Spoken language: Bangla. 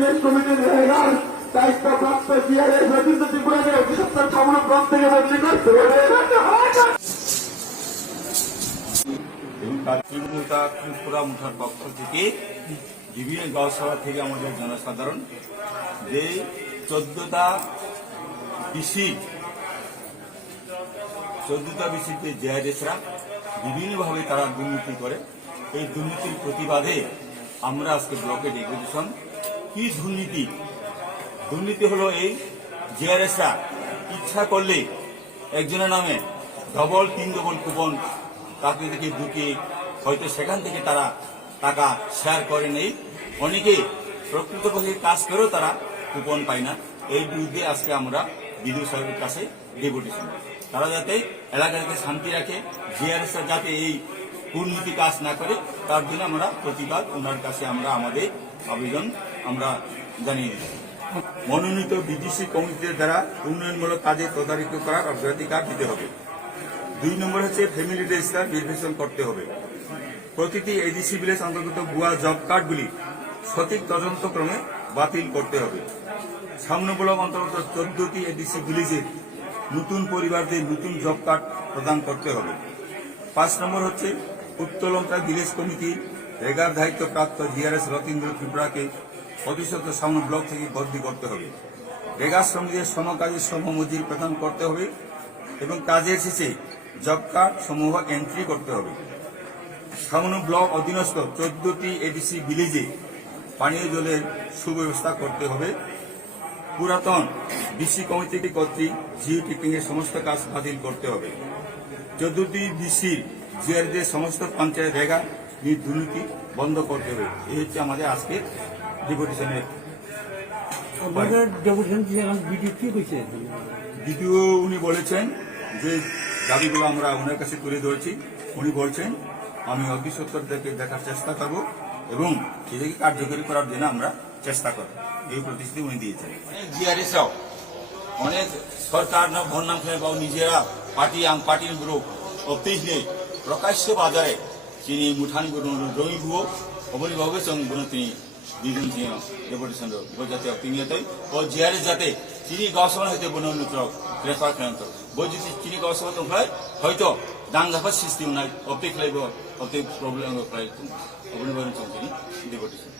বিলেজ কমিটির রেগার দায়িত্বপ্রাপ্ত জিআরএস রবীন্দ্র ত্রিপুরাকে অভিশপ্তার সমগ্র ব্লক থেকে বদলি করতে হবে। ত্রিপুরা মুঠার পক্ষ থেকে বিভিন্ন গাঁওসভা থেকে আমাদের জনসাধারণ যে 14টা বিসিতে জেআরএসরা বিভিন্নভাবে তারা দুর্নীতি করে, এই দুর্নীতির প্রতিবাদে আমরা আজকে ব্লকে ডেপুটেশন। কি দুর্নীতি হলো এই জেআরএসরা ইচ্ছা করলে একজনের নামে তিন ডবল কুপন তাকে থেকে ঢুকিয়ে হয়তো সেখান থেকে তারা টাকা শেয়ার করে নেই। অনেকে প্রকৃতপক্ষে কাজ করেও তারা কুপন পায় না। এই বিরুদ্ধে আজকে আমরা বিডিও সাহেবের কাছে ডেপুটেশন, তারা যাতে এলাকাকে শান্তি রাখে, জিআরএসরা যাতে এই দুর্নীতি কাজ না করে তার জন্য আমরা প্রতিবাদ ওনার কাছে আমরা আমাদের আবেদন আমরা জানিয়ে দিচ্ছি। মনোনীত বিডিসি কমিটির দ্বারা উন্নয়নমূলক কাজে তদারকি করার অগ্রাধিকার দিতে হবে। 2 নম্বর হচ্ছে ফ্যামিলি রেজিস্টার ভেরিফিকেশন করতে হবে। প্রতিটি এডিসি ভিলেজ অন্তর্গত ভুয়া জব কার্ডগুলি সঠিক তদন্তক্রমে বাতিল করতে হবে। সামনে ব্লক অন্তর্গত 14টি এডিসি ভিলেজে নতুন পরিবারদের নতুন জব কার্ড প্রদান করতে হবে। 5 নম্বর হচ্ছে উত্তোলনটা ভিলেজ কমিটি রেগার দায়িত্বপ্রাপ্ত জিআরএস রতীন্দ্র ত্রিপুরাকে প্রতিশত সামনে ব্লক থেকে বদলি করতে হবে। রেগা শ্রমিকদের সমকাজের সমমজুরি প্রদান করতে হবে এবং কাজের শেষে জব কার্ড সমূহ এন্ট্রি করতে হবে। সামনে ব্লক অধীনস্থ 14টি এডিসি ভিলেজে পানীয় জলের সুব্যবস্থা করতে হবে। পুরাতন বিসি কমিটি কর্তৃক জিও টিপিং এর সমস্ত কাজ বাতিল করতে হবে। 14টি বিসি জিআরএস সমস্ত পঞ্চায়েত রেগা দুর্নীতি বন্ধ করতে হবে। এই হচ্ছে আমাদের আজকে ডেপুটেশনের। দ্বিতীয় উনি বলেছেন যে দাবিগুলো আমরা ওনার কাছে তুলে ধরেছি। উনি বলছেন আমি অতি সত্তর দেখার চেষ্টা করব এবং সেটাকে কার্যকরী করার জন্য আমরা চেষ্টা করব, এই প্রতিশ্রুতি উনি দিয়েছেন। জিআরএসরাও অনেক সরকার না ভোট নাম খেলে বা নিজেরা পার্টির গ্রুপ অফিসে প্রকাশ্য বাজারে চিনি মুঠানি রবি ভুয়ো অবলিভাবে তিনি দুজন ডেপুটেশন যাতে অপিনিয়ত ও জিআরএস যাতে চিনি গাঁওসভা হইতে বনৌনত রেফার খেলান্ত বই যদি চিনি গাঁওসভা তো হয়তো দাঙ্গাফার সিস্টেম নাই অপটিক লাইব অপটিক প্রবলেম অবলিভাবে তিনি ডেপুটেশন।